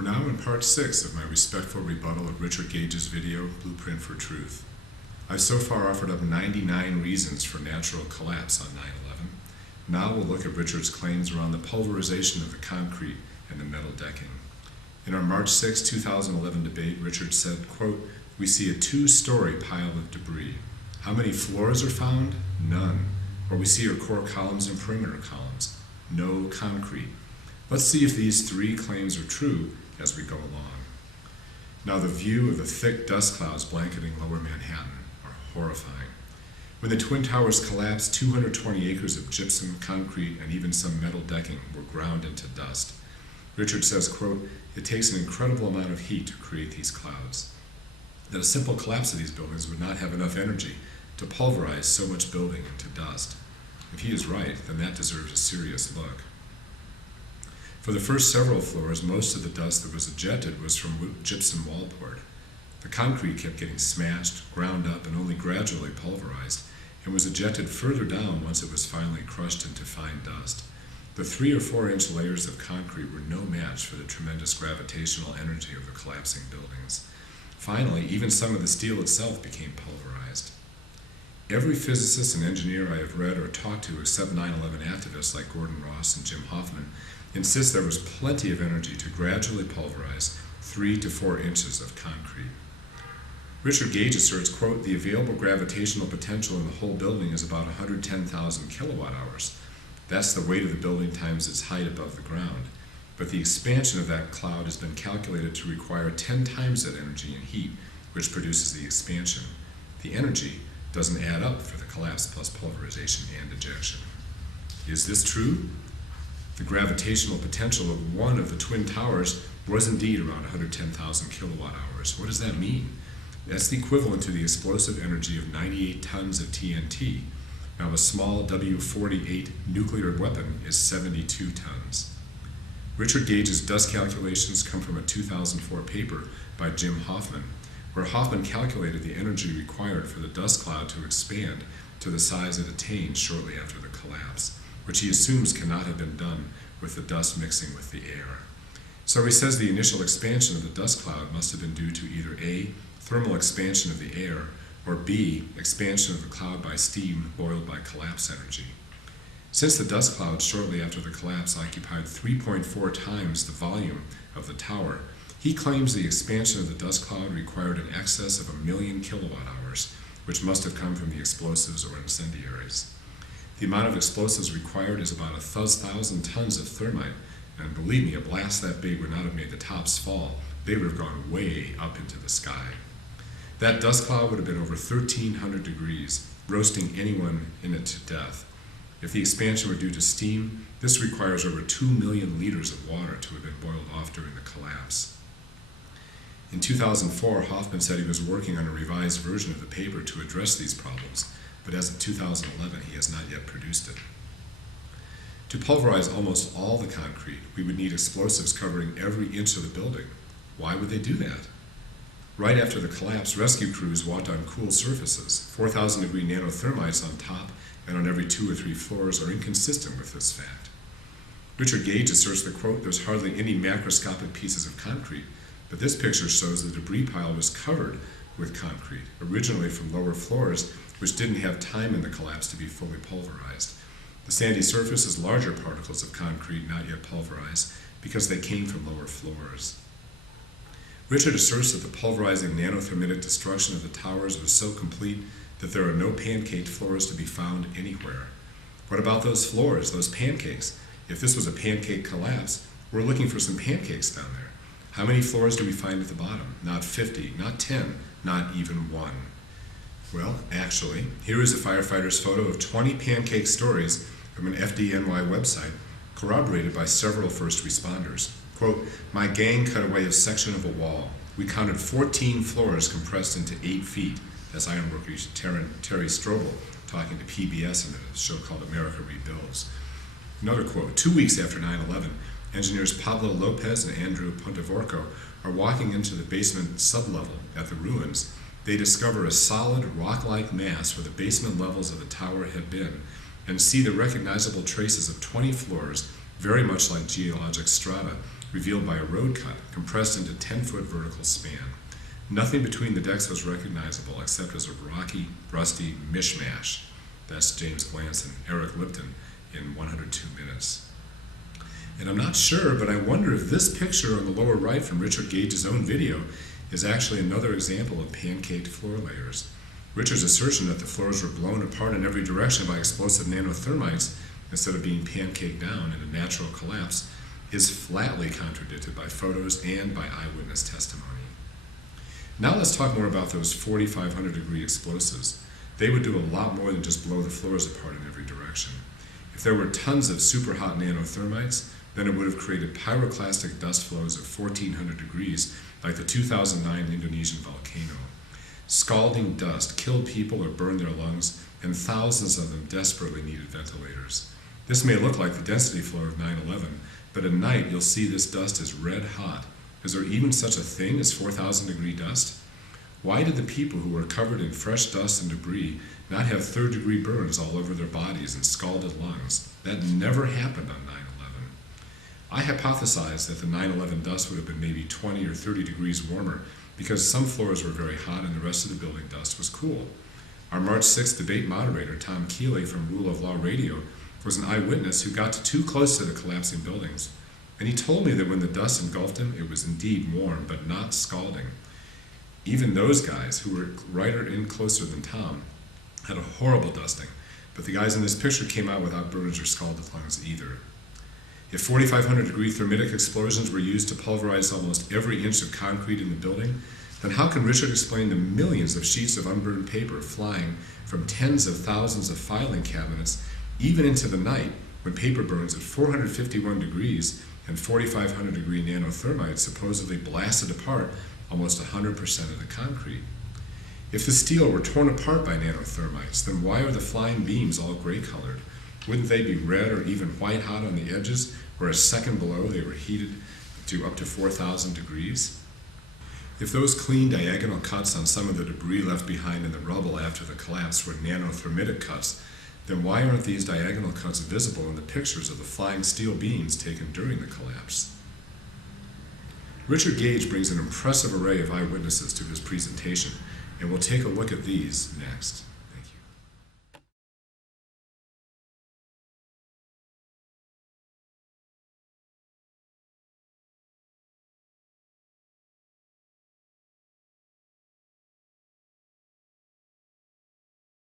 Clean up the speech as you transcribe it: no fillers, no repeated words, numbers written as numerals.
We're now in part 6 of my respectful rebuttal of Richard Gage's video, Blueprint for Truth. I've so far offered up 99 reasons for natural collapse on 9/11. Now we'll look at Richard's claims around the pulverization of the concrete and the metal decking. In our March 6, 2011 debate, Richard said, quote, "We see a 2-story pile of debris. How many floors are found? None. What we see are core columns and perimeter columns. No concrete. Let's see if these 3 claims are true as we go along." Now the view of the thick dust clouds blanketing lower Manhattan are horrifying. When the Twin Towers collapsed, 220 acres of gypsum, concrete, and even some metal decking were ground into dust. Richard says, quote, "It takes an incredible amount of heat to create these clouds. That a simple collapse of these buildings would not have enough energy to pulverize so much building into dust. If he is right, then that deserves a serious look. For the first several floors, most of the dust that was ejected was from gypsum wallboard. The concrete kept getting smashed, ground up, and only gradually pulverized, and was ejected further down once it was finally crushed into fine dust. The 3 or 4 inch layers of concrete were no match for the tremendous gravitational energy of the collapsing buildings. Finally, even some of the steel itself became pulverized. Every physicist and engineer I have read or talked to except 9/11 activists like Gordon Ross and Jim Hoffman insists there was plenty of energy to gradually pulverize 3 to 4 inches of concrete. Richard Gage asserts, quote, "The available gravitational potential in the whole building is about 110,000 kilowatt hours. That's the weight of the building times its height above the ground. But the expansion of that cloud has been calculated to require 10 times that energy and heat, which produces the expansion. The energy doesn't add up for the collapse plus pulverization and ejection." Is this true? The gravitational potential of one of the Twin Towers was indeed around 110,000 kilowatt hours. What does that mean? That's the equivalent to the explosive energy of 98 tons of TNT. Now a small W-48 nuclear weapon is 72 tons. Richard Gage's dust calculations come from a 2004 paper by Jim Hoffman, where Hoffman calculated the energy required for the dust cloud to expand to the size it attained shortly after the collapse, which he assumes cannot have been done with the dust mixing with the air. So he says the initial expansion of the dust cloud must have been due to either A, thermal expansion of the air, or B, expansion of the cloud by steam boiled by collapse energy. Since the dust cloud shortly after the collapse occupied 3.4 times the volume of the tower, he claims the expansion of the dust cloud required an excess of 1 million kilowatt hours, which must have come from the explosives or incendiaries. The amount of explosives required is about 1,000 tons of thermite, and believe me, a blast that big would not have made the tops fall. They would have gone way up into the sky. That dust cloud would have been over 1,300 degrees, roasting anyone in it to death. If the expansion were due to steam, this requires over 2 million liters of water to have been boiled off during the collapse. In 2004, Hoffman said he was working on a revised version of the paper to address these problems, but as of 2011, he has not yet produced it. To pulverize almost all the concrete, we would need explosives covering every inch of the building. Why would they do that? Right after the collapse, rescue crews walked on cool surfaces. 4,000-degree nanothermites on top and on every 2 or 3 floors are inconsistent with this fact. Richard Gage asserts that, quote, "There's hardly any macroscopic pieces of concrete, but this picture shows the debris pile was covered with concrete, originally from lower floors, which didn't have time in the collapse to be fully pulverized. The sandy surface is larger particles of concrete not yet pulverized because they came from lower floors." Richard asserts that the pulverizing nanothermitic destruction of the towers was so complete that there are no pancaked floors to be found anywhere. What about those floors, those pancakes? If this was a pancake collapse, we're looking for some pancakes down there. How many floors do we find at the bottom? Not 50, not 10, not even 1. Well, actually, here is a firefighter's photo of 20 pancake stories from an FDNY website, corroborated by several first responders. Quote, "My gang cut away a section of a wall. We counted 14 floors compressed into 8 feet. That's ironworker Terry Strobel talking to PBS in a show called America Rebuilds. Another quote, 2 weeks after 9/11, engineers Pablo Lopez and Andrew Pontevorco are walking into the basement sublevel at the ruins. They discover a solid rock-like mass where the basement levels of the tower had been and see the recognizable traces of 20 floors, very much like geologic strata, revealed by a road cut compressed into 10-foot vertical span. Nothing between the decks was recognizable except as a rocky, rusty mishmash. That's James Glantz and Eric Lipton in 102 Minutes. And I'm not sure, but I wonder if this picture on the lower right from Richard Gage's own video is actually another example of pancaked floor layers. Richard's assertion that the floors were blown apart in every direction by explosive nanothermites instead of being pancaked down in a natural collapse is flatly contradicted by photos and by eyewitness testimony. Now let's talk more about those 4,500 degree explosives. They would do a lot more than just blow the floors apart in every direction. If there were tons of super hot nanothermites, then it would have created pyroclastic dust flows of 1,400 degrees like the 2009 Indonesian volcano. Scalding dust killed people or burned their lungs, and thousands of them desperately needed ventilators. This may look like the density floor of 9/11, but at night you'll see this dust is red hot. Is there even such a thing as 4,000 degree dust? Why did the people who were covered in fresh dust and debris not have third-degree burns all over their bodies and scalded lungs? That never happened on 9/11. I hypothesized that the 9/11 dust would have been maybe 20 or 30 degrees warmer because some floors were very hot and the rest of the building dust was cool. Our March 6th debate moderator, Tom Keeley from Rule of Law Radio, was an eyewitness who got too close to the collapsing buildings. And he told me that when the dust engulfed him, it was indeed warm, but not scalding. Even those guys who were right in closer than Tom had a horrible dusting, but the guys in this picture came out without burns or scalded lungs either. If 4,500 degree thermitic explosions were used to pulverize almost every inch of concrete in the building, then how can Richard explain the millions of sheets of unburned paper flying from tens of thousands of filing cabinets, even into the night when paper burns at 451 degrees and 4,500 degree nanothermites supposedly blasted apart almost 100% of the concrete? If the steel were torn apart by nanothermites, then why are the flying beams all gray-colored? Wouldn't they be red or even white hot on the edges, where a second below they were heated to up to 4,000 degrees? If those clean diagonal cuts on some of the debris left behind in the rubble after the collapse were nanothermitic cuts, then why aren't these diagonal cuts visible in the pictures of the flying steel beams taken during the collapse? Richard Gage brings an impressive array of eyewitnesses to his presentation, and we'll take a look at these next.